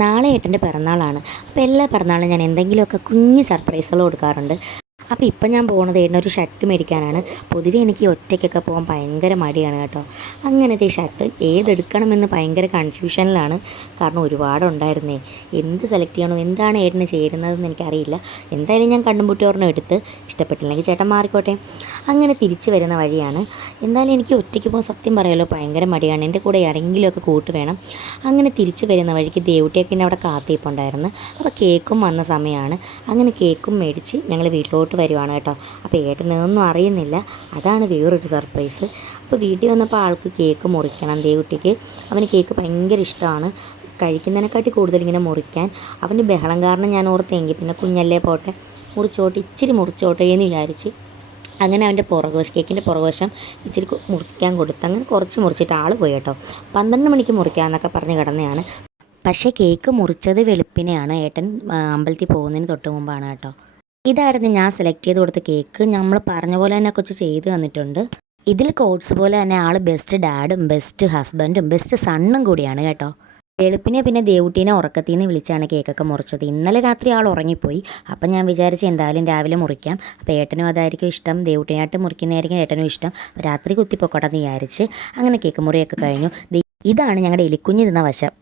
നാളെ ഏട്ടൻ്റെ പിറന്നാളാണ്. അപ്പോൾ എല്ലാ പിറന്നാളും ഞാൻ എന്തെങ്കിലുമൊക്കെ കുഞ്ഞ് സർപ്രൈസുകൾ കൊടുക്കാറുണ്ട്. അപ്പോൾ ഇപ്പം ഞാൻ പോകുന്നത് ഏട്ടനൊരു ഷർട്ട് മേടിക്കാനാണ്. പൊതുവെ എനിക്ക് ഒറ്റയ്ക്കൊക്കെ പോകാൻ ഭയങ്കര മടിയാണ് കേട്ടോ. അങ്ങനത്തെ ഈ ഷർട്ട് ഏതെടുക്കണമെന്ന് ഭയങ്കര കൺഫ്യൂഷനിലാണ്. കാരണം ഒരുപാടുണ്ടായിരുന്നേ. എന്ത് സെലക്ട് ചെയ്യണം, എന്താണ് ഏട്ടന് ചേരുന്നതെന്ന് എനിക്കറിയില്ല. എന്തായാലും ഞാൻ കണ്ണും പൂട്ടി ഒരെണ്ണം എടുത്ത്, ഇഷ്ടപ്പെട്ടില്ലെങ്കിൽ ചേട്ടൻ മാറിക്കോട്ടെ. അങ്ങനെ തിരിച്ച് വരുന്ന വഴിയാണ്. എന്തായാലും എനിക്ക് ഒറ്റയ്ക്ക് പോകാൻ സത്യം പറയാലോ ഭയങ്കര മടിയാണ്. എൻ്റെ കൂടെ ആരെങ്കിലുമൊക്കെ കൂട്ട് വേണം. അങ്ങനെ തിരിച്ച് വരുന്ന വഴിക്ക് ദേവുട്ടിയൊക്കെ എന്നെ അവിടെ കാത്തിരിപ്പുണ്ടായിരുന്നു. അപ്പോൾ കേക്കും വന്ന സമയമാണ്. അങ്ങനെ കേക്കും മേടിച്ച് ഞങ്ങൾ വീട്ടിലോട്ട് വരുവാണ് കേട്ടോ. അപ്പോൾ ഏട്ടനൊന്നും അറിയുന്നില്ല. അതാണ് വേറൊരു സർപ്രൈസ്. അപ്പോൾ വീട്ടിൽ വന്നപ്പോൾ ആൾക്ക് കേക്ക് മുറിക്കണം. ദേവുട്ടിക്ക് അവന് കേക്ക് ഭയങ്കര ഇഷ്ടമാണ്. കഴിക്കുന്നതിനെക്കാട്ടി കൂടുതൽ ഇങ്ങനെ മുറിക്കാൻ അവന് ബഹളം കാരണം ഞാൻ ഓർത്തെങ്കിൽ പിന്നെ കുഞ്ഞല്ലേ പോട്ടെ, മുറിച്ചോട്ടെ, ഇച്ചിരി മുറിച്ചോട്ടെ എന്ന് വിചാരിച്ച് അങ്ങനെ അവൻ്റെ പുറകുവശം, കേക്കിൻ്റെ പുറകുവശം ഇച്ചിരി മുറിക്കാൻ കൊടുത്ത് അങ്ങനെ കുറച്ച് മുറിച്ചിട്ട് ആൾ പോയി കേട്ടോ. 12 മണിക്ക് മുറിക്കാമെന്നൊക്കെ പറഞ്ഞ് കിടന്നതാണ്. പക്ഷേ കേക്ക് മുറിച്ചത് വെളുപ്പിനെയാണ്. ഏട്ടൻ അമ്പലത്തിൽ പോകുന്നതിന് തൊട്ട് മുമ്പാണ് കേട്ടോ. ഇതായിരുന്നു ഞാൻ സെലക്ട് ചെയ്ത് കൊടുത്ത കേക്ക്. നമ്മൾ പറഞ്ഞ പോലെ തന്നെ കൊച്ച് ചെയ്ത് തന്നിട്ടുണ്ട്. ഇതിൽ കോട്സ് പോലെ തന്നെ ആൾ ബെസ്റ്റ് ഡാഡും ബെസ്റ്റ് ഹസ്ബൻഡും ബെസ്റ്റ് സണ്ണും കൂടിയാണ് കേട്ടോ. വെളുപ്പിനെ പിന്നെ ദേവുട്ടീനെ ഉറക്കത്തിൽ നിന്ന് വിളിച്ചാണ് കേക്കൊക്കെ മുറിച്ചത്. ഇന്നലെ രാത്രി ആൾ ഉറങ്ങിപ്പോയി. അപ്പം ഞാൻ വിചാരിച്ച് എന്തായാലും രാവിലെ മുറിക്കാം. അപ്പോൾ ഏട്ടനും അതായിരിക്കും ഇഷ്ടം, ദേവുട്ടീനായിട്ട് മുറിക്കുന്നതായിരിക്കും ഏട്ടനും ഇഷ്ടം. രാത്രി കുത്തിപ്പൊക്കോട്ടെന്ന് വിചാരിച്ച് അങ്ങനെ കേക്ക് മുറിയൊക്കെ കഴിഞ്ഞു. ഇതാണ് ഞങ്ങളുടെ എലിക്കുഞ്ഞ് തിന്ന വശം.